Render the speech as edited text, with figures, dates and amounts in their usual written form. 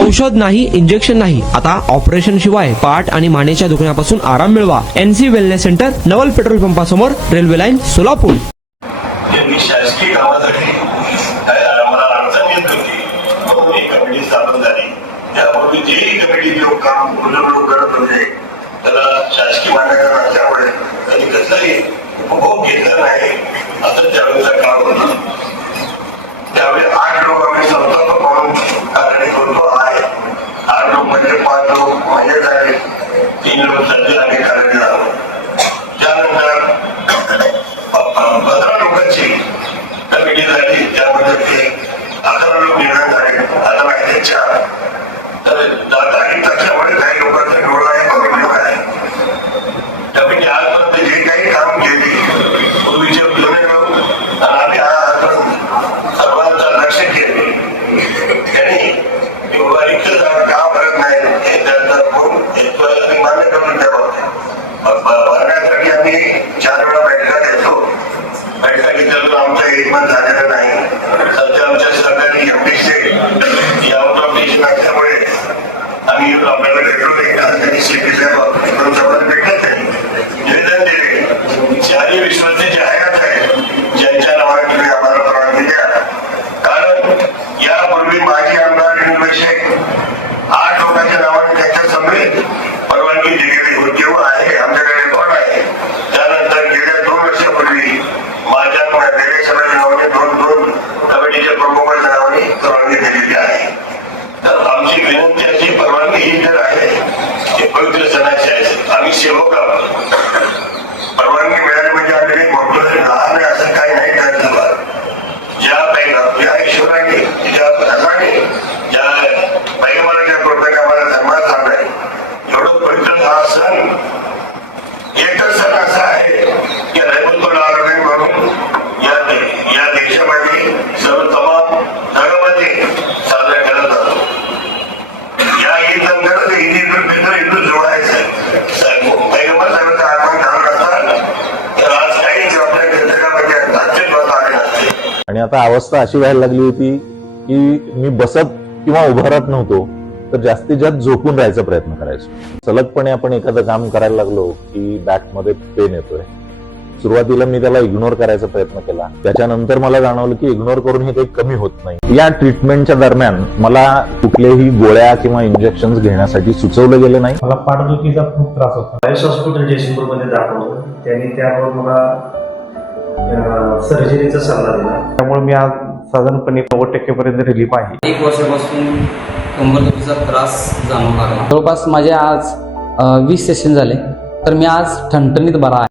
औषध नाही, इंजेक्शन नाही, आता ऑपरेशन शिवाय पाठ आणि मानेच्या दुखण्यापासून आराम मिळवा. NC वेलनेस सेंटर, नवल पेट्रोल पंपासमोर, रेल्वे लाईन, सोलापूर. शासकीय कामासाठी मला अडचण येत होती म्हणून एक कमिटी स्थापन झाली. त्यापूर्वी जेही कमिटी लोक काम लोक करत होते त्याला शासकीय मान्यता नसल्यामुळे त्यांनी कसलाही उपभोग घेतला नाही. असं त्यावेळेचा काळ होता. त्यावेळी 8 लोक आम्ही संस्थापक म्हणून कार्य करतो आहे. 8 लोक म्हणजे 5 लोक म्हणजे झाले, 3 लोक सध्या आम्ही कार्यरत आहोत. त्यानंतर 15 लोकांची कमिटी झाली. त्यामध्ये 11 लोक निर्माण झाले. आता माहिती 4. तर दादागिरी त्याच्यामुळे काही लोकांचा डोळा आहे, कमिटी आहे. कमिटी आजपर्यंत जे काही काम केले पूर्वीचे जुने लोक आणि आम्ही आजपर्यंत सर्वांचं लक्ष केले. त्यांनी एवढा इतकं का भरत नाही हे त्यांचा गुण हे मान्य करून ठेवत भरण्यासाठी आम्ही 4 वेळा बैठका घेतो. बैठका घेतल्यावर आमचा एकमत झालेलं नाही. सध्या आमच्या सरकारी एमपीचे या आउट ऑफ स्टेशन असल्यामुळे आम्ही आपल्याला भेटलो नाही. त्यांनी सीपीच्या भेटत नाही, निवेदन दिले. 4 विश्वासचे जे हयात आहे ज्यांच्या नावाने तुम्ही आम्हाला परवानगी द्या. कारण यापूर्वी माजी आमदार विषय 8 लोकांच्या नावाने त्यांच्या समोर परवानगी दिलेली होती व आहे. आमच्याकडे रेकॉर्ड आहे. त्यानंतर गेल्या 2 वर्षापूर्वी माझ्या सभेच्या नावाने 2 कमिटीच्या प्रमुखांच्या नावाने परवानगी दिलेली आहे. तर आमची विनंती अशी, परवानगी ही जर आहे ते पवित्र सणाची आहे. आम्ही सेवक आहोत. परवानगी मिळाली म्हणजे आम्ही मोठं लहान आहे असं काही नाही. त्याला ज्या ईश्वराने ज्या धर्माने ज्या पैगंबराच्या कृपेने आम्हाला धर्मात आणलाय एवढं पवित्र हा सण, एकच सण असा आहे की रैबतुल आलमीन म्हणून या देशामध्ये सर्व तमाम धर्मामध्ये साजरा केला जातो. या ईद नंतर हिंदू जोडायचं पैगंबर साहेबांचा आत्मा घालून असतात. तर आज काही जबाबदारी जगामध्ये अस्तित्वात आले नसते. आणि आता अवस्था अशी व्हायला लागली होती की मी बसत किंवा उभारत नव्हतो, तर जास्तीत जास्त झोपून राहायचा प्रयत्न करायचो. सलगपणे आपण एखादं काम करायला लागलो की बॅकमध्ये पेन येतोय. सुरुवातीला मी त्याला इग्नोर करायचा प्रयत्न केला. त्याच्यानंतर मला जाणवलं की इग्नोर करून हे काही कमी होत नाही. या ट्रीटमेंटच्या दरम्यान मला कुठल्याही गोळ्या किंवा इंजेक्शन घेण्यासाठी सुचवलं गेलं नाही. मला पाठदुखीचा खूप त्रास होता. आयुष हॉस्पिटल जयसिंगपूरमध्ये दाखवलं. त्यांनी त्यावर मला सर्जरीचा सल्ला दिला. त्यामुळे मी आज साधारणपणे 90% पर्यंत रिलीफ आहे. 1 वर्षापासून कंबरदुखीचा त्रास जाणवू लागला. जवळपास माझे आज 20 सेशन झाले, तर मी आज ठणठणीत बरा आहे.